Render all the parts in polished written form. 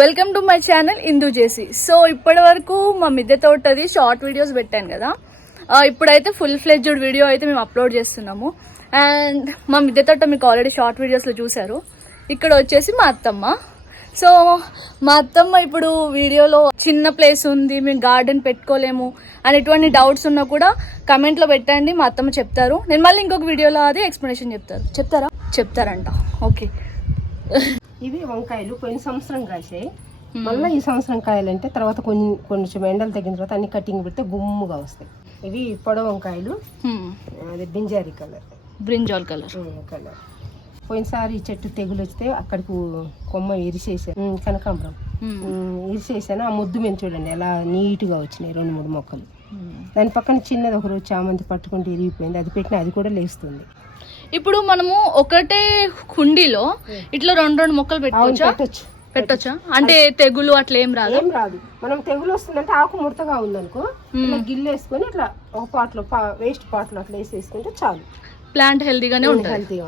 Welcome to my channel Indu JC. So ఇప్పటి వరకు మా మిద్దె తోటది షార్ట్ వీడియోస్ పెట్టాను కదా, ఇప్పుడైతే ఫుల్ ఫ్లెడ్జ్డ్ వీడియో అయితే మేము అప్లోడ్ చేస్తున్నాము. అండ్ మా మిద్దె తోట మీకు ఆల్రెడీ షార్ట్ వీడియోస్లో చూసారు. ఇక్కడ వచ్చేసి మా అత్తమ్మ. సో మా అత్తమ్మ ఇప్పుడు వీడియోలో చిన్న ప్లేస్ ఉంది, మేము గార్డెన్ పెట్టుకోలేము అని ఎటువంటి డౌట్స్ ఉన్నా కూడా కమెంట్లో పెట్టండి, మా అత్తమ్మ చెప్తారు. నేను మళ్ళీ ఇంకొక వీడియోలో అది ఎక్స్ప్లెనేషన్ చెప్తారంట. ఓకే, ఇవి వంకాయలు పోయిన సంవత్సరం కాసాయి, మళ్ళీ ఈ సంవత్సరం కాయాలంటే తర్వాత కొంచెం ఎండలు తగ్గిన తర్వాత అన్ని కటింగ్ పెడితే గుమ్ముగా వస్తాయి. ఇవి పొడవు వంకాయలు, అది బ్రింజాల్ కలర్. పోయినసారి ఈ చెట్టు తెగులు వస్తే అక్కడికి కొమ్మ ఇరిసేసాను, కనకాంబరం ఇరిసేసాను. ఆ ముద్దు మీద చూడండి ఎలా నీట్గా వచ్చినాయి 2-3 మొక్కలు. దాని పక్కన చిన్నది ఒకరోజు చామంతి పట్టుకుంటే ఇరిగిపోయింది, అది పెట్టినా అది కూడా లేస్తుంది. ఇప్పుడు మనము ఒకటే కుండీలో ఇట్లా 2 మొక్కలు పెట్టొచ్చా? అంటే తెగులు అట్లా ఏం రాదు. మనం తెగులు వస్తుందంటే ఆకు ముడతగా ఉందనుకో, ఇట్లా గిల్లేసుకొని ఇట్లా ఒక పాట్లో వేస్ట్ పాట్లో అట్లా వేసేసుకుంటే చాలు, ప్లాంట్ హెల్తీగా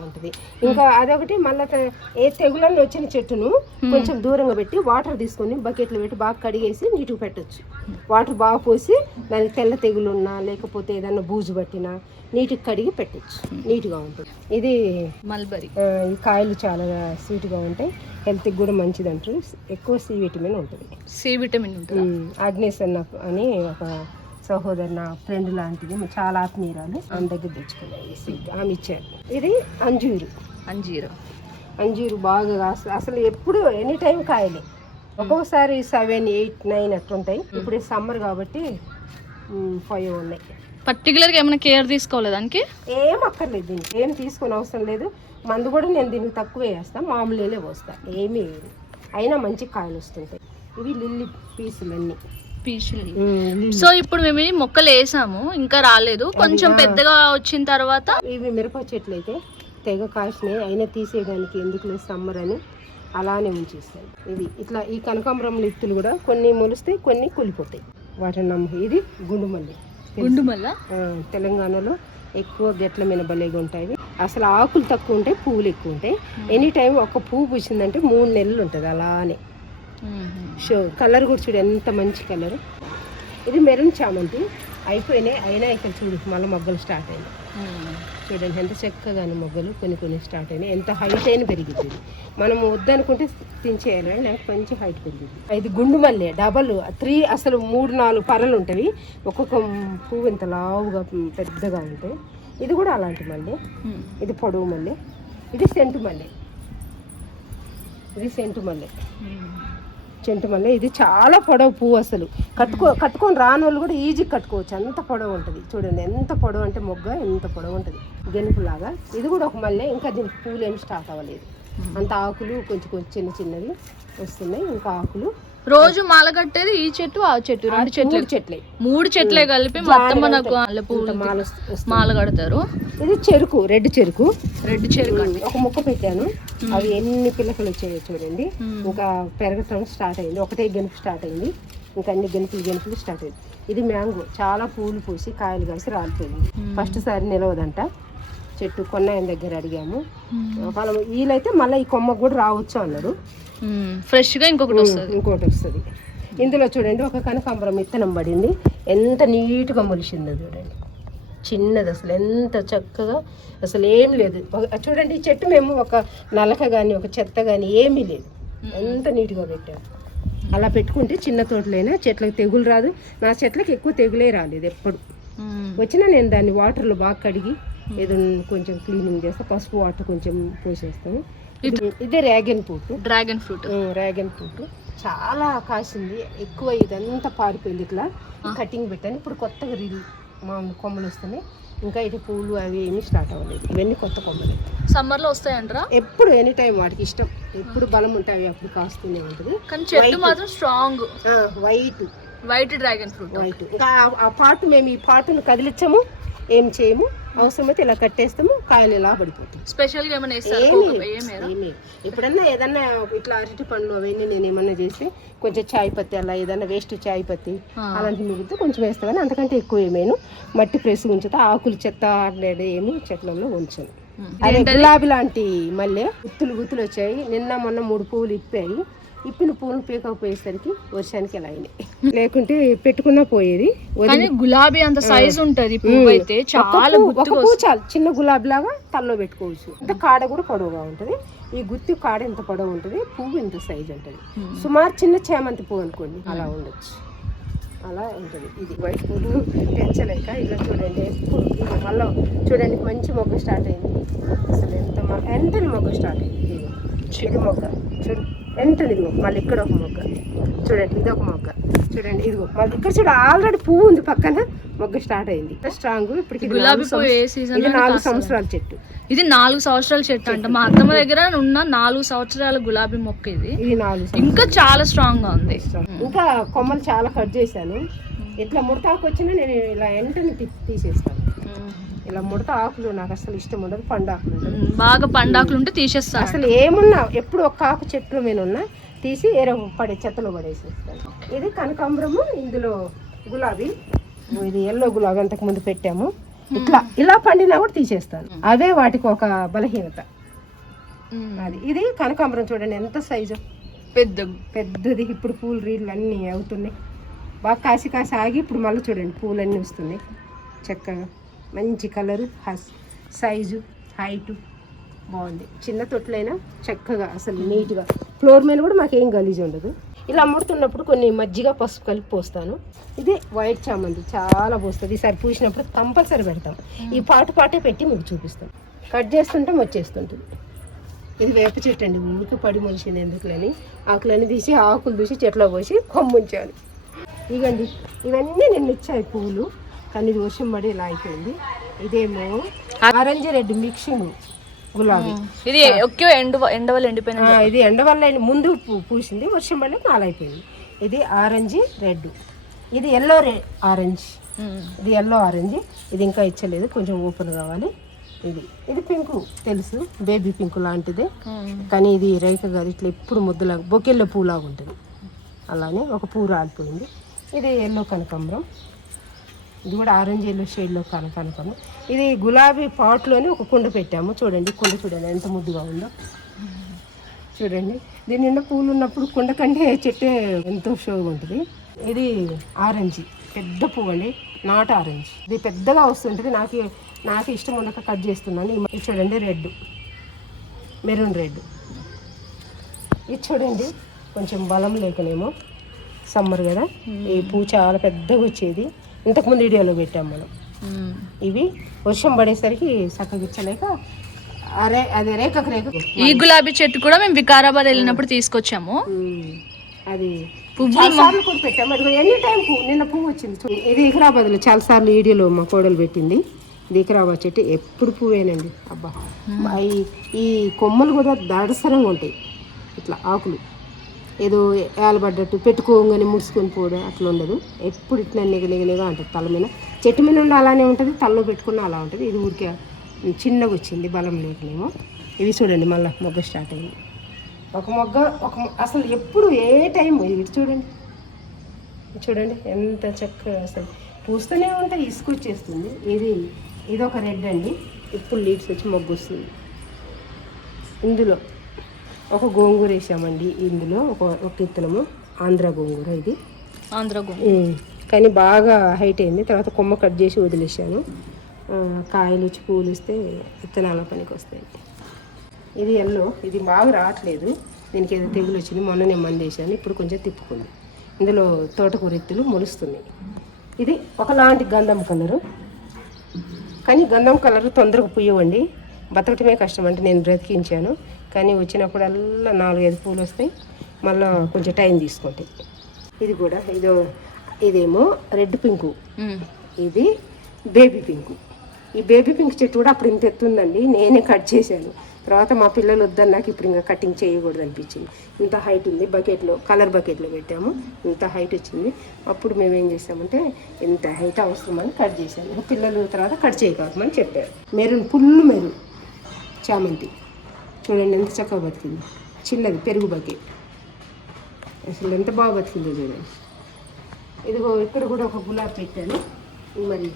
ఉంటుంది. ఇంకా అదొకటి మళ్ళీ ఏ తెగులన్నీ వచ్చిన చెట్టును కొంచెం దూరంగా పెట్టి వాటర్ తీసుకొని బకెట్లు పెట్టి బాగా కడిగేసి నీట్గా పెట్టచ్చు. వాటర్ బాగా పోసి దానికి తెల్ల తెగులు ఉన్నా లేకపోతే ఏదన్నా బూజు పట్టినా నీట్గా కడిగి పెట్టచ్చు, నీట్గా ఉంటుంది. ఇది మల్బరీ. ఈ కాయలు చాలా స్వీట్గా ఉంటాయి, హెల్త్కి కూడా మంచిది అంటారు. ఎక్కువ సి విటమిన్ ఉంటుంది. ఆగ్నేస్ అని ఒక సహోదరు నా ఫ్రెండ్ లాంటిది, చాలా ఆత్మీయురాలు, ఆమె దగ్గర తెచ్చుకున్నాయి, ఆమె ఇచ్చారు. ఇది అంజీరు బాగా అసలు ఎప్పుడు ఎనీ టైం కాయలే, ఒక్కొక్కసారి 7, 8, 9 అట్లుంటాయి. ఇప్పుడు సమ్మర్ కాబట్టి 5 ఉన్నాయి. పర్టికులర్గా ఏమైనా కేర్ తీసుకోవాలి దానికి? ఏం అక్కర్లేదు, దీనికి ఏం తీసుకునే అవసరం లేదు. మందు కూడా నేను దీనికి తక్కువే వేస్తాను, మామూలుగానే పోస్తాను, ఏమీ అయినా మంచి కాయలు వస్తుంటాయి. ఇవి లిల్లీ పీసులన్నీ. సో ఇప్పుడు మేము ఈ మొక్కలు వేసాము, ఇంకా రాలేదు, కొంచెం పెద్దగా వచ్చిన తర్వాత ఇవి మిరప చెట్లు అయితే తెగ కాసినాయి, అయినా తీసేయడానికి ఎందుకు లేదు సమ్మర్ అని అలానే ఉంచేస్తాయి. ఇది ఇట్లా ఈ కనకాంబరం ఇత్తులు కూడా కొన్ని మొలుస్తాయి, కొన్ని కూలిపోతాయి. వాటిని ఇది గుండుమల్ల తెలంగాణలో ఎక్కువ గెట్ల మీద భలేగా ఉంటాయి. అసలు ఆకులు తక్కువ ఉంటాయి, పువ్వులు ఎక్కువ ఉంటాయి. ఎనీ టైం ఒక పువ్వు పూసిందంటే 3 నెలలు ఉంటుంది అలానే. కలర్ కూడా చూడు ఎంత మంచి కలర్. ఇది మెరూన్ చామంతి అయిపోయినాయి, అయినా ఇక్కడ చూడు మళ్ళీ మొగ్గలు స్టార్ట్ అయినాయి. చూడండి ఎంత చక్కగానే మొగ్గలు కొన్ని స్టార్ట్ అయినాయి. ఎంత హైట్ అయినా పెరిగింది. మనం వద్దనుకుంటే తించేయాలి, నాకు మంచి హైట్ పెరిగింది. ఇది గుండు మల్లె డబల్ 3, అసలు 3-4 పరలు ఉంటాయి. ఒక్కొక్క పువ్వు ఎంత లావుగా పెద్దగా ఉంటాయి. ఇది కూడా అలాంటి మల్లె. ఇది పొడవు మల్లె. ఇది సెంటు మల్లె. చెంటు మల్లె. ఇది చాలా పొడవు పువ్వు, అసలు కట్టుకొని రాని వాళ్ళు కూడా ఈజీ కట్టుకోవచ్చు, అంత పొడవు ఉంటుంది. చూడండి ఎంత పొడవు అంటే మొగ్గ ఎంత పొడవు ఉంటుంది, గెనుపులాగా. ఇది కూడా ఒక మల్లె, ఇంకా దీనికి పూలు ఏమి స్టార్ట్ అవ్వలేదు. అంత ఆకులు కొంచెం చిన్నవి వస్తున్నాయి, ఇంకా ఆకులు. రోజు మాల కట్టేది ఈ చెట్టు ఆ చెట్టు, 3 చెట్లే కలిపి మొత్తం మనకు మాల కడతారు. ఇది చెరుకు, రెడ్ చెరుకు ఒక మొక్క పెట్టాను, అవి ఎన్ని పిల్లకలు వచ్చాయో చూడండి. ఇంకా పెరగటం స్టార్ట్ అయింది, ఒకటే గెనుపు స్టార్ట్ అయింది, ఇంకా అన్ని గెనుపులు స్టార్ట్ అయింది. ఇది మ్యాంగో, చాలా పూలు పూసి కాయలు కాసి రాలిపోయింది. ఫస్ట్ సారి నిలవదంట చెట్టు. కొన్నాయన దగ్గర అడిగాము, వాళ్ళు వీలైతే మళ్ళీ ఈ కొమ్మకు కూడా రావచ్చు అన్నాడు. ఫ్రెష్గా ఇంకొకటి వస్తుంది. ఇందులో చూడండి ఒక కనకాంబరం విత్తనం పడింది, ఎంత నీట్గా మొలిసిందో చూడండి. చిన్నది అసలు ఎంత చక్కగా, అసలు ఏం లేదు. చూడండి ఈ చెట్టు మేము ఒక నలక కానీ ఒక చెత్త కానీ ఏమీ లేదు, ఎంత నీట్గా పెట్టాము. అలా పెట్టుకుంటే చిన్న తోటలైనా చెట్లకు తెగులు రాదు. నా చెట్లకి ఎక్కువ తెగులే రాలేదు ఎప్పుడు వచ్చినా. నేను దాన్ని వాటర్లో బాగా కడిగి ఏదో కొంచెం క్లీనింగ్ చేస్తా, పసుపు వాటర్ కొంచెం పోసేస్తాను. ఇదే డ్రాగన్ ఫ్రూట్ చాలా కాసింది, ఎక్కువ ఇదంతా పారిపోయింది. ఇట్లా కటింగ్ పెట్టాను. ఇప్పుడు కొత్తగా కొమ్మలు వస్తున్నాయి, ఇంకా ఇటు పూలు అవి ఏమి స్టార్ట్ అవ్వలేదు. ఇవన్నీ కొత్త కొమ్మలు, సమ్మర్లో వస్తాయంటారా? ఎప్పుడు ఎనీ టైం వాటికి ఇష్టం, ఎప్పుడు బలం ఉంటాయి, అప్పుడు కాస్తూనే ఉంటుంది. కానీ చెట్టు మాత్రం స్ట్రాంగ్, వైట్ డ్రాగన్ ఫ్రూట్. ఇంకా ఆ పాటు మేము ఈ పాటును కదిలించము, ఏం చేయము, అవసరమైతే ఇలా కట్టేస్తాము, కాయలు ఇలా పడిపోతాయి. స్పెషల్గా ఎప్పుడన్నా ఏదన్నా ఇట్లా అరటి పండ్లు అవన్నీ నేను ఏమన్నా చేస్తే కొంచెం చాయ్ పత్తి అలా ఏదన్నా వేస్ట్ చాయ్ పత్తి అలాంటివి మిగిలితే కొంచెం వేస్తా, కానీ అంతకంటే ఎక్కువ ఏమేను. మట్టి ప్రెస్ ఉంచుతా, ఆకులు చెత్త అట్లేడు ఏమి చెట్లలో ఉంచాను. అదే గులాబీ లాంటి మళ్ళీ గుత్తులు వచ్చాయి. నిన్న మొన్న 3 పువ్వులు ఇప్పాయి, ఇప్పిన పూలు పీకపోయేసరికి వర్షానికి ఎలా అయినాయి, లేకుంటే పెట్టుకున్నా పోయేది. కానీ గులాబీ అంత సైజ్ ఉంటది పువ్వు అయితే చాలా ఒక పువ్వు చాలు, చిన్న గులాబీ లాగా తల్లో పెట్టుకోవచ్చు. అంటే కాడ కూడా పొడవుగా ఉంటది. ఈ గుత్తి కాడ ఎంత పొడవు ఉంటుంది, పువ్వు ఎంత సైజ్ ఉంటుంది. సుమారు చిన్న చేమంతి పువ్వు అనుకోండి అలా ఉండొచ్చు, అలా ఉంటుంది. ఇది వైట్ పూలు పెంచలేక ఇలా చూడండి ఎప్పుడు మళ్ళీ చూడండి మంచి మొగ్గ స్టార్ట్ అయింది. అసలు ఎంతని మొగ్గ స్టార్ట్ అయింది. ఇది మొగ్గ చూడు ఎంతని, ఇదిగో మళ్ళీ ఇక్కడ ఒక మొగ్గ చూడండి, ఇది ఒక మొగ్గ చూడండి, ఇదిగో మళ్ళీ ఇక్కడ చూడు ఆల్రెడీ పువ్వు ఉంది పక్కన, మొగ్గ స్టార్ట్ అయింది. స్ట్రాంగ్ ఇప్పటికి గులాబీ పువ్వు ఏ సీజన్ ఇది 4 సంవత్సరాల చెట్టు. ఇది 4 సంవత్సరాల చెట్టు అంట. మా అత్తమ్మ దగ్గర ఉన్న 4 సంవత్సరాల గులాబీ మొక్క ఇది. ఇది 4 ఇంకా చాలా స్ట్రాంగ్ గా ఉంది. ఇంకా కొమ్మలు చాలా కట్ చేశాను. ఇట్లా ముడతాకు వచ్చినా నేను ఇలా ఎంటని తీసేస్తాను. ఇలా ముడత ఆకులు నాకు అసలు ఇష్టం ఉండదు, పండాకులు బాగా పండాకులు ఉంటే తీసేస్తాను. అసలు ఏమున్నా ఎప్పుడు ఒక ఆకు చెట్లు మీద ఉన్నా తీసి చెత్తలో పడేసేస్తాను. ఇది కనకాంబరము, ఇందులో గులాబీ, ఇది ఎల్లో గులాబీ అంతకు ముందు పెట్టాము. ఇలా పండినా కూడా తీసేస్తాను, అదే వాటికి ఒక బలహీనత. అది ఇది కనకాంబరం చూడండి ఎంత సైజు పెద్దది. ఇప్పుడు పూలు రీళ్ళు అన్నీ అవుతున్నాయి, బాగా కాసి కాసి ఆగి ఇప్పుడు మళ్ళీ చూడండి పూలన్నీ వస్తున్నాయి చక్కగా. మంచి కలరు, సైజు, హైటు బాగుంది. చిన్న తొట్లైనా చక్కగా అసలు నీట్గా, ఫ్లోర్ మీద కూడా మాకేం గలీజ్ ఉండదు. ఇలా అమ్ముడుతున్నప్పుడు కొన్ని మజ్జిగ పసుపు కలిపి పోస్తాను. ఇది వైట్ చామంతి చాలా పోస్తుంది. ఈసారి పూసినప్పుడు కంపల్సరీ పెడతాం. ఈ పాటే పెట్టి మీకు చూపిస్తాం. కట్ చేస్తుంటాం వచ్చేస్తుంటుంది. ఇది వేప చెట్టు అండి, ఊరికి పడి మనిషిని ఎందుకులని ఆకులన్నీ తీసి ఆకులు తీసి చెట్లో పోసి కొమ్ముంచాలి. ఇవండి ఇవన్నీ నేను ఇచ్చాయి పువ్వులు, కానీ ఇది వర్షం పడి ఇలా అయిపోయింది. ఇదేమో ఆరెంజ్ రెడ్ మిక్సింగ్ గులాబీ. ఇది ఎండవల్ల ఎండిపోయిన, ఇది ఎండ వల్ల ముందు పూసింది, వర్షం పడి అలా అయిపోయింది. ఇది ఆరెంజ్ రెడ్, ఇది ఎల్లో ఆరెంజ్, ఇది ఎల్లో ఆరెంజ్. ఇది ఇంకా ఇచ్చలేదు, కొంచెం ఓపెన్ కావాలి. ఇది పింకు తెలుసు, బేబీ పింక్ లాంటిదే, కానీ ఇది రేఖ కాదు, ఇట్లా ఎప్పుడు ముద్దలాగా బొకెల్లో పూలాగా ఉంటుంది. అలానే ఒక పువ్వు రాలిపోయింది. ఇది ఎల్లో కనకాంబరం, ఇది కూడా ఆరెంజ్ ఎల్లో షేడ్లో కనకాంబరం. ఇది గులాబీ పాట్లోనే ఒక కుండ పెట్టాము. చూడండి కుండ చూడండి ఎంత ముద్దుగా ఉందో చూడండి. దీని నిండా పూలు ఉన్నప్పుడు కుండ కంటే చెట్టే ఎంతో షోగా ఉంటుంది. ఇది ఆరెంజ్ పెద్ద పువ్వు అండి, నాట్ ఆరెంజ్. ఇది పెద్దగా వస్తుంటుంది, నాకు ఇష్టం ఉండక కట్ చేస్తున్నాను. ఇది చూడండి రెడ్, మెరూన్ రెడ్. ఇది చూడండి కొంచెం బలం లేకనేమో, సమ్మర్ కదా ఈ పువ్వు చాలా పెద్దగా వచ్చేది. ఇంతకుముందు వీడియోలో పెట్టాం మనం. ఇవి వర్షం పడేసరికి చక్కగిచ్చలేక అదే రేఖకు రేఖ. ఈ గులాబీ చెట్టు కూడా మేము వికారాబాద్ వెళ్ళినప్పుడు తీసుకొచ్చాము. అది చాలాసార్లు కూడా పెట్టాము. అది ఎనీ టైం పువ్వు, నిన్న పువ్వు వచ్చింది. ఇది వికారాబాద్లో చాలాసార్లు వీడియోలో మా కోడలు పెట్టింది. ఇది వికారాబాద్ చెట్టు ఎప్పుడు పువ్వేనండి. అబ్బా ఈ కొమ్మలు కూడా దడసరంగా ఉంటాయి, ఇట్లా ఆకులు ఏదో ఏలబడ్డట్టు పెట్టుకోగానే ముడుచుకొని పోవడం అట్లా ఉండదు. ఎప్పుడు ఇట్లా నిగనిగనిగా ఉంటుంది తల మీద. చెట్టు మీద ఉండి అలానే ఉంటుంది, తలలో పెట్టుకున్న అలా ఉంటుంది. ఇది ఊరికే చిన్నగా వచ్చింది, బలం లేకనేమో. ఇవి చూడండి మళ్ళీ మొగ్గ స్టార్ట్ అయింది. ఒక మొగ్గ అసలు ఎప్పుడు ఏ టైం ఇది చూడండి ఎంత చక్కగా అసలు పూస్తూనే ఉంటాయి, ఇసుకొచ్చేస్తుంది. ఇది ఒక రెడ్ అండి, ఇప్పుడు లీడ్స్ వచ్చి మొగ్గు వస్తుంది. ఇందులో ఒక గోంగూర వేసామండి. ఇందులో ఒక ఇత్తనము ఆంధ్ర గోంగూర, ఇది ఆంధ్ర గోంగూర, కానీ బాగా హైట్ అయింది. తర్వాత కొమ్మ కట్ చేసి వదిలేసాను. కాయలు వచ్చి పూలు ఇస్తే విత్తనాల పనికి వస్తాయి. ఇది ఎల్లో, ఇది బాగా రావట్లేదు, దీనికి ఏదో తెగులు వచ్చింది. మొన్ననే మంది వేసాను, ఇప్పుడు కొంచెం తిప్పుకుంది. ఇందులో తోటకూర ఎత్తులు మొలుస్తున్నాయి. ఇది ఒకలాంటి గంధం కలరు, కానీ గంధం కలరు తొందరగా పుయ్యవండి, బతకటమే కష్టం. అంటే నేను బ్రతికించాను, కానీ వచ్చినప్పుడల్లా 4-5 పూలు వస్తాయి, మళ్ళీ కొంచెం టైం తీసుకుంటాయి. ఇది కూడా ఇదేమో రెడ్ పింకు, ఇది బేబీ పింకు. ఈ బేబీ పింక్ చెట్టు కూడా అప్పుడు ఇంత ఎత్తుందండి, నేనే కట్ చేశాను. తర్వాత మా పిల్లలు వద్దని నాకు ఇప్పుడు ఇంకా కటింగ్ చేయకూడదు అనిపించింది. ఇంత హైట్ ఉంది, కలర్ బకెట్లో పెట్టాము, ఇంత హైట్ వచ్చింది. అప్పుడు మేము ఏం చేసామంటే ఇంత హైట్ అవసరమని కట్ చేశాము. పిల్లలు తర్వాత కట్ చేయకపోమని చెప్పారు. ఫుల్ మెరూన్ చామంతి చూడండి ఎంత చక్కగా బతికింది. చిన్నది పెరుగు బకెట్, అసలు ఎంత బాగా బతికిందో చూడండి. ఇదిగో ఇక్కడ కూడా ఒక గులాబీ పెట్టాను, మరి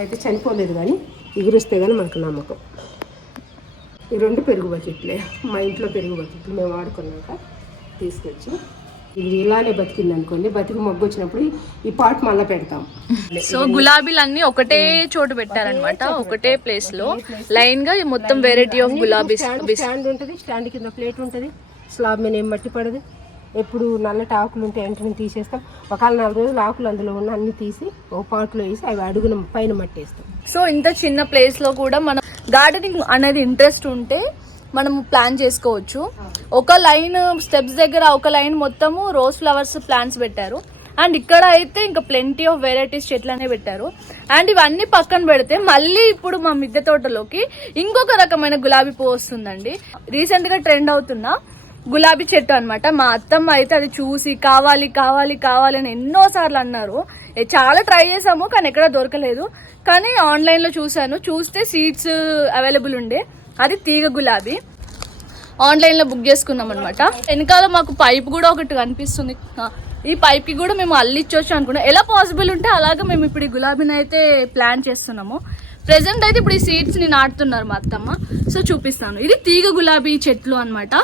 అయితే చనిపోలేదు, కానీ ఎగురుస్తే కానీ మనకు నమ్మకం. ఈ 2 పెరుగు బకెట్లే, మా ఇంట్లో పెరుగు బకెట్లు మేము వాడుకున్నాక తీసుకొచ్చి ఇది ఇలానే బతికింది అనుకోండి, బతికి మొగ్గు వచ్చినప్పుడు ఈ పాట్ మళ్ళీ పెడతాం. సో గులాబీలు అన్ని ఒకటే చోటు పెట్టారనమాట, ఒకటే ప్లేస్ లో లైన్ గా మొత్తం వెరైటీ ఆఫ్ గులాబీస్. స్టాండ్ ఉంటుంది, స్టాండ్ కింద ప్లేట్ ఉంటుంది, స్లాబ్ మీద ఏం మట్టి పడదు. ఎప్పుడు నల్లటి ఆకులు ఉంటే వెంటనే తీసేస్తాం. ఒకవేళ 4 రోజులు ఆకులు అందులో ఉన్న అన్ని తీసి ఒక పాట్లో వేసి అవి అడుగున పైన మట్టి వేస్తాం. సో ఇంత చిన్న ప్లేస్ లో కూడా మనం గార్డెనింగ్ అనేది ఇంట్రెస్ట్ ఉంటే మనం ప్లాన్ చేసుకోవచ్చు. ఒక లైన్ స్టెప్స్ దగ్గర ఒక లైన్ మొత్తము రోజ్ ఫ్లవర్స్ ప్లాంట్స్ పెట్టారు. అండ్ ఇక్కడ అయితే ఇంకా ప్లెంటీ ఆఫ్ వెరైటీస్ చెట్లు అనే పెట్టారు. అండ్ ఇవన్నీ పక్కన పెడితే మళ్ళీ ఇప్పుడు మా మిద్దె తోటలోకి ఇంకొక రకమైన గులాబీ పువ్వు వస్తుందండి. రీసెంట్ గా ట్రెండ్ అవుతున్న గులాబీ చెట్టు అన్నమాట. మా అత్తమ్మ అయితే అది చూసి కావాలి కావాలి కావాలి అని ఎన్నోసార్లు అన్నారు. చాలా ట్రై చేసాము కానీ ఎక్కడ దొరకలేదు. కానీ ఆన్లైన్ లో చూస్తే సీడ్స్ అవైలబుల్ ఉండే. అది తీగ గులాబీ ఆన్లైన్ లో బుక్ చేసుకున్నాం అనమాట. వెనకాల మాకు పైప్ కూడా ఒకటి కనిపిస్తుంది. ఈ పైప్ కి కూడా మేము అల్లిచ్చొచ్చు అనుకున్నాం. ఎలా పాసిబుల్ ఉంటే అలాగా మేము ఇప్పుడు ఈ గులాబీని అయితే ప్లాన్ చేస్తున్నాము. ప్రెసెంట్ అయితే ఇప్పుడు ఈ సీడ్స్ ని నాటుతున్నారు మా అత్తమ్మ. సో చూపిస్తాను. ఇది తీగ గులాబీ చెట్లు అన్నమాట.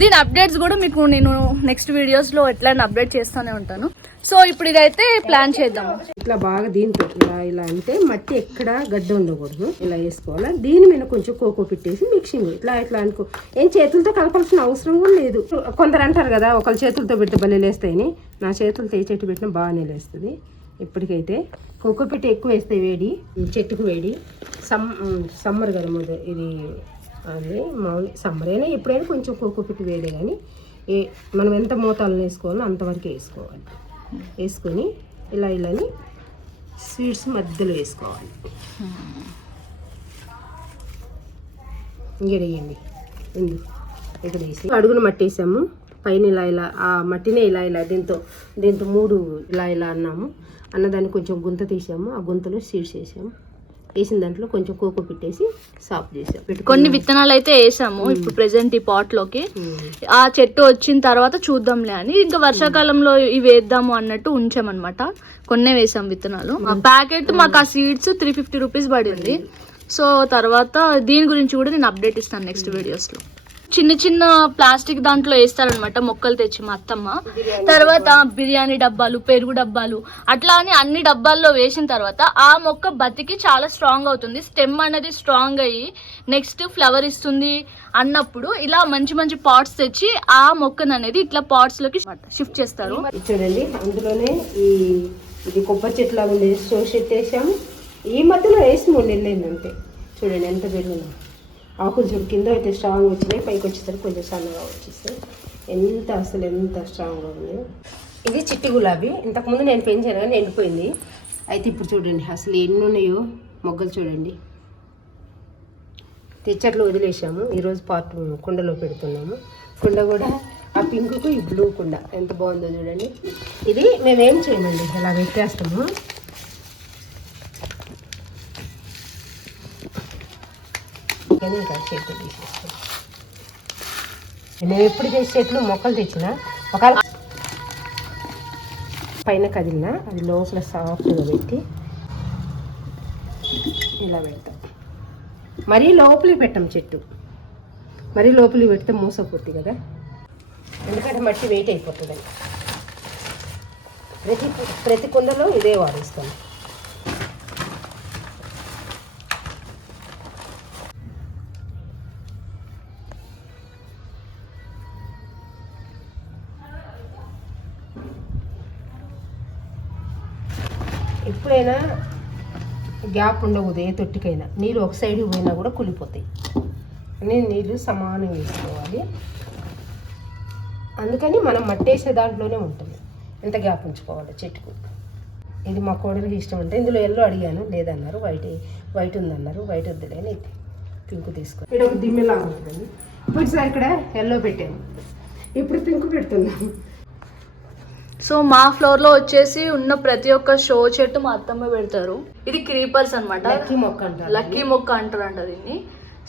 దీని అప్డేట్స్ కూడా మీకు నేను నెక్స్ట్ వీడియోస్ లో ఎట్లా అప్డేట్ చేస్తూనే ఉంటాను. సో ఇప్పుడు ఇదైతే ప్లాన్ చేద్దాము. ఇట్లా బాగా దీంతో ఇలా అంటే మట్టి ఎక్కడ గడ్డ ఉండకూడదు, ఇలా వేసుకోవాలి. దీని మీద కొంచెం కోకో పెట్టేసి మిక్సింగ్ ఇట్లా అనుకో. ఏం చేతులతో కలపాల్సిన అవసరం కూడా లేదు. కొందరు అంటారు కదా ఒకళ్ళ చేతులతో పెట్టి బలి లేస్తాయని. నా చేతులతో ఏ చెట్టు పెట్టినా బాగానే లేస్తుంది. ఇప్పటికైతే కోకో పెట్టి ఎక్కువ వేస్తే వేడి, చెట్టుకు వేడి. సమ్మర్ కదా మొదలు ఇది, అది మామూలు సమ్మర్ అయినా ఎప్పుడైనా కొంచెం కోకో పెట్టి వేడే. కానీ మనం ఎంత మోతాదులో వేసుకోవాలో అంతవరకు వేసుకోవాలి. వేసుకొని ఇలాని స్వీట్స్ మధ్యలో వేసుకోవాలి. ఇంకేయండి ఎందుకు ఇక్కడ వేసి అడుగున మట్టి వేసాము. పైన ఇలా ఆ మట్టినే ఇలా దీంతో 3 ఇలా అన్నాము. అన్నదాన్ని కొంచెం గుంత తీసాము. ఆ గుంతలో సీడ్స్ వేసాము. వేసిన దాంట్లో కొంచెం కోకో పెట్టేసి సాఫ్ చేసాం. కొన్ని విత్తనాలు అయితే వేసాము ఇప్పుడు ప్రెసెంట్ ఈ పాట్ లోకి. ఆ చెట్టు వచ్చిన తర్వాత చూద్దాంలే అని ఇంకా వర్షాకాలంలో ఇవి వేద్దాము అన్నట్టు ఉంచామన్నమాట. కొన్నే వేసాం విత్తనాలు. ఆ ప్యాకెట్ మాకు ఆ సీడ్స్ 350 రూపీస్ పడింది. సో తర్వాత దీని గురించి కూడా నేను అప్డేట్ ఇస్తాను నెక్స్ట్ వీడియోస్ లో. చిన్న చిన్న ప్లాస్టిక్ దాంట్లో వేస్తారనమాట మొక్కలు తెచ్చి మా అత్తమ్మ. తర్వాత బిర్యానీ డబ్బాలు, పెరుగు డబ్బాలు అట్లా అని అన్ని డబ్బాల్లో వేసిన తర్వాత ఆ మొక్క బతికి చాలా స్ట్రాంగ్ అవుతుంది. స్టెమ్ అనేది స్ట్రాంగ్ అయ్యి నెక్స్ట్ ఫ్లవర్ ఇస్తుంది అన్నప్పుడు ఇలా మంచి మంచి పాట్స్ తెచ్చి ఆ మొక్కను అనేది ఇట్లా పాట్స్ లోకి షిఫ్ట్ చేస్తారు. చూడండి అందులోనే ఇది కొబ్బరి చెట్టు లాగా ఉంది. స్టోర్ షెట్ వేసాము. ఈ మధ్యలో వేసి 3 నెలలు అంతే. చూడండి ఎంత పెరిగింది. ఆకులు చూడు కింద అయితే స్ట్రాంగ్ వచ్చినాయి, పైకి వచ్చేసరికి కొంచెం సన్నగా వచ్చేస్తాయి. ఎంత స్ట్రాంగ్గా ఉంది. ఇది చిట్టి గులాబీ. ఇంతకుముందు నేను పెంచాను కానీ ఎండిపోయింది. అయితే ఇప్పుడు చూడండి అసలు ఎన్ని ఉన్నాయో మొగ్గలు చూడండి. తెచ్చట్లు వదిలేసాము. ఈరోజు కుండలో పెడుతున్నాము. కుండ కూడా ఆ పింక్కు ఈ బ్లూ కుండ ఎంత బాగుందో చూడండి. ఇది మేమేం చేయమండి ఇలా పెట్టేస్తాము. ఇంకా చెట్లు తీసేస్తాం. నేను ఎప్పుడు చేసే చెట్లు మొక్కలు తెచ్చినా ఒకవేళ పైన కదిలినా అది లోపల సాఫ్ట్గా పెట్టి ఇలా పెడతాం. మరీ లోపలికి పెట్టాం చెట్టు. మరీ లోపలికి పెడితే మూసపోతుంది కదా, ఎందుకంటే మట్టి వెయిట్ అయిపోతుంది. ప్రతి కుండలో ఇదే వాడేస్తాం. ఎప్పుడైనా గ్యాప్ ఉండకూడదు. ఏ తొట్టికైనా నీళ్ళు ఒక సైడ్కి పోయినా కూడా కులిపోతాయి. అన్నీ నీళ్ళు సమానంగా వేసుకోవాలి. అందుకని మనం మట్టేసే దాంట్లోనే ఉంటుంది. ఎంత గ్యాప్ ఉంచుకోవాలి చెట్టుకు. ఇది మా కోడలికి ఇష్టం అంటే ఇందులో ఎల్లో అడిగాను, లేదన్నారు. వైట్ ఉందన్నారు. వైట్ వద్దులే అని పింక్ తీసుకోవాలి. ఇక్కడ ఒక దిమ్మెలా ఉంటుంది. ఇప్పుడు సార్ ఇక్కడ ఎల్లో పెట్టాము, ఇప్పుడు పింక్ పెడుతున్నాము. సో మా ఫ్లోర్ లో వచ్చేసి ఉన్న ప్రతి ఒక్క షో చెట్టు మా అత్తమ్మ పెడతారు. ఇది క్రీపర్స్ అనమాట. లక్కీ మొక్క అంటారంట దీన్ని.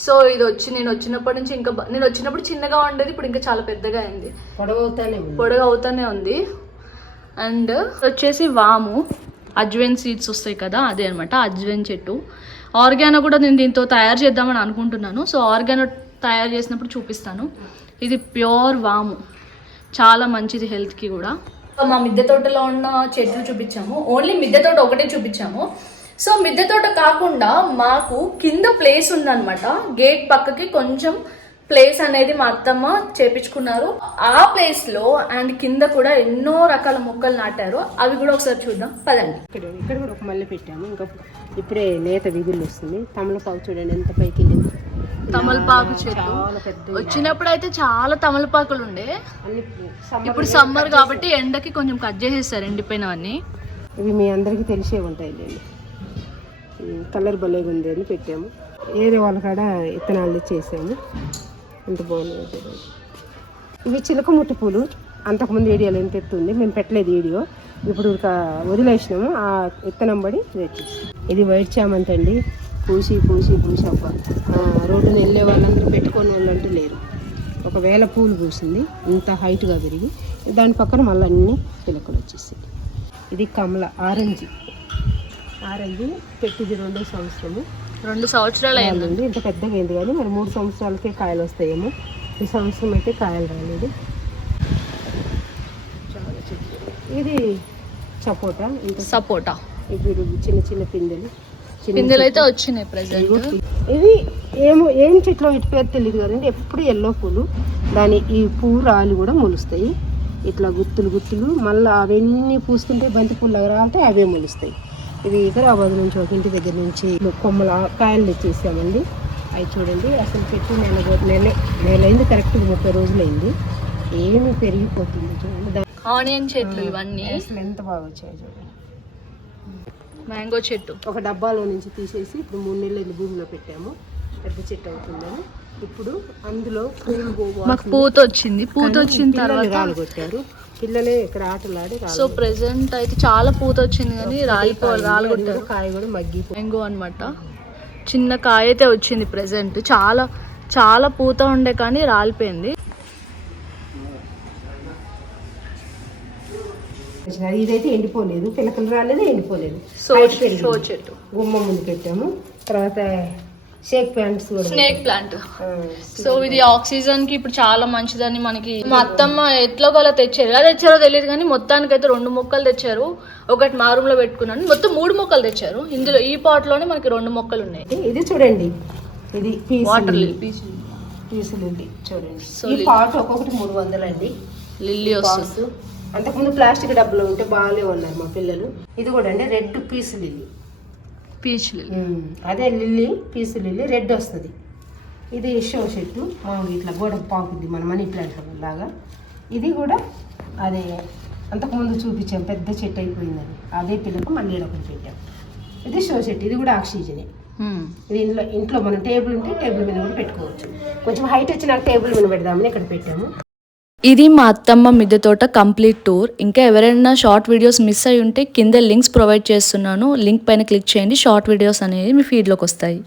సో ఇది నేను వచ్చినప్పటి నుంచి ఇంకా నేను వచ్చినప్పుడు చిన్నగా ఉండేది, ఇప్పుడు ఇంకా చాలా పెద్దగా అయింది, పొడగా అవుతానే ఉంది. అండ్ వచ్చేసి వాము, అజ్వెన్ సీడ్స్ వస్తాయి కదా, అదే అనమాట అజ్వెన్ చెట్టు. ఆర్గానో కూడా నేను దీంతో తయారు చేద్దామని అనుకుంటున్నాను. సో ఆర్గానో తయారు చేసినప్పుడు చూపిస్తాను. ఇది ప్యూర్ వాము, చాలా మంచిది హెల్త్కి కూడా. మా మిద్దె తోటలో ఉన్న చెట్లు చూపించాము, ఓన్లీ మిద్దె తోట ఒకటే చూపించాము. సో మిద్దె తోట కాకుండా మాకు కింద ప్లేస్ ఉందన్నమాట, గేట్ పక్కకి కొంచెం ప్లేస్ అనేది మా అత్తమ్మ చేపించుకున్నారు. ఆ ప్లేస్ లో అండ్ కింద కూడా ఎన్నో రకాల మొక్కలు నాటారు, అవి కూడా ఒకసారి చూద్దాం పదండి. ఇక్కడ కూడా ఒక మల్లె పెట్టాము, ఇంకా ఇప్పుడే నేత విగులు వస్తుంది. తమలపాకు చూడండి ఎంత పైకి వెళ్ళింది. తమలపాకు చెట్టు వచ్చినప్పుడు అయితే చాలా తమలపాకులు ఉండే, ఇప్పుడు సమ్మర్ కాబట్టి ఎండకి కొంచెం కట్ చేసేస్తారు ఎండిపోయినవన్నీ. ఇవి మీ అందరికీ తెలిసే ఉంటాయి లేండి. కలర్ భలేగా ఉంది అని పెట్టాము. ఏరే వాళ్ళ కాడ విత్తనాలు తెచ్చేసాము, ఎంత బాగుంది చూడండి. ఇవి చిలకముట్టు పూలు, అంతకుముందు వీడియోలో ఎంత ఎత్తుంది, మేము పెట్టలేదు వీడియో, ఇప్పుడు వదిలేసినాము. ఆ విత్తనం పడి తెచ్చేసి. ఇది వైట్ చామంతి అండి, పూసి పూసి పూసి అబ్బ, రోడ్డున వెళ్ళే వాళ్ళందరూ పెట్టుకొని వాళ్ళంటూ లేరు. ఒకవేళ పూలు పూసింది ఇంత హైట్గా పెరిగి, దాని పక్కన మళ్ళీ అన్ని పిలకలు వచ్చేసాయి. ఇది కమల ఆరెంజ్ పెట్టింది 2వ సంవత్సరము, 2 సంవత్సరాలు అయింది. ఇంత పెద్దగా అయింది కానీ మరి 3 సంవత్సరాలకే కాయలు వస్తాయేమో. ఈ సంవత్సరం అయితే కాయలు రాలేదు. ఇది సపోటా ఇప్పుడు చిన్న చిన్న పిందెలు అయితే వచ్చినాయి ప్రెసెంట్. ఇది ఏం చెట్లో ఇటు పేరు తెలియదు కదండి, ఎప్పుడు ఎల్లో పూలు. ఈ పువ్వు రాళ్ళు కూడా మొలుస్తాయి ఇట్లా గుత్తులు. మళ్ళీ అవన్నీ పూసుకుంటే బంతి పూలు రాలితే అవే మొలుస్తాయి. ఇది వికారాబాద్ నుంచి ఒక ఇంటి దగ్గర నుంచి కొమ్మల కాయలు తెచ్చేసామండి. అవి చూడండి అసలు పెట్టి నెలైంది, కరెక్ట్గా 30 రోజులైంది. ఏమి పెరిగిపోతుంది చూడండి. ఆనియన్ చెట్లు ఇవన్నీ అసలు ఎంత బాగా వచ్చాయి చూడండి. మ్యాంగో చెట్టు ఒక డబ్బాలో నుంచి తీసేసి ఇప్పుడు 3 నెలలు భూమిలో పెట్టాము, పెద్ద చెట్టు అవుతుందని. ఇప్పుడు అందులో పూత వచ్చిన తర్వాత రాలగొట్టారు పిల్లలే ఇక్కడ ఆటలాడి. సో ప్రెసెంట్ అయితే చాలా పూత వచ్చింది కానీ రాలగొట్టారు. కాయ కూడా మ్యాంగో అనమాట, చిన్న కాయ అయితే వచ్చింది ప్రెసెంట్. చాలా చాలా పూత ఉండే కానీ రాలిపోయింది. ఇదైతే ఎండిపోలేదు, పిల్లకలు రాలేదు, ఎండిపోలేదు. సో చెట్టు గుమ్మ ముందు పెట్టాము. తర్వాత స్నేక్ ప్లాంట్. సో ఇది ఆక్సిజన్ కి ఇప్పుడు చాలా మంచిదని మనకి మా అత్తమ్మ ఎట్లా కూడా తెచ్చారు, ఎలా తెచ్చారో తెలియదు కానీ మొత్తానికి అయితే 2 మొక్కలు తెచ్చారు. ఒకటి మా రూమ్ లో పెట్టుకున్నాను, మొత్తం 3 మొక్కలు తెచ్చారు. ఇందులో ఈ పాట్ లోనే మనకి 2 మొక్కలు ఉన్నాయి. ఇది చూడండి, ఇది వాటర్ పీసు లిల్లీ చూడండి. ఈ పాట్ ఒక్కొక్కటి 300 అండి. లిల్లీ వస్తుంది. అంతకుముందు ప్లాస్టిక్ డబ్బులు ఉంటే బాగాలే ఉన్నారు మా పిల్లలు. ఇది కూడా అండి red peace lily, peach lily. అదే లిల్లీ పీస్ లిల్లీ రెడ్ వస్తుంది. ఇది షో చెట్టు మామూలు ఇట్లా గోడ పాకుద్ది మన మనీ ప్లాంట్ లాగా. ఇది కూడా అదే అంతకుముందు చూపించాం, పెద్ద చెట్టు అయిపోయిందని. అదే పిల్లకు మళ్ళీ ఒకటి పెట్టాం. ఇది షో చెట్టు, ఇది కూడా ఆక్సిజనే. ఇది ఇంట్లో మనం టేబుల్ ఉంటే టేబుల్ మీద కూడా పెట్టుకోవచ్చు. కొంచెం హైట్ వచ్చినాక టేబుల్ మీద పెడదామని ఇక్కడ పెట్టాము. ఇది మా అత్తమ్మ మిద్దె తోట కంప్లీట్ టూర్. ఇంకా ఎవరైనా షార్ట్ వీడియోస్ మిస్ అయి ఉంటే కింద లింక్స్ ప్రొవైడ్ చేస్తున్నాను, లింక్ పైన క్లిక్ చేయండి. షార్ట్ వీడియోస్ అనేవి మీ ఫీడ్లోకి వస్తాయి.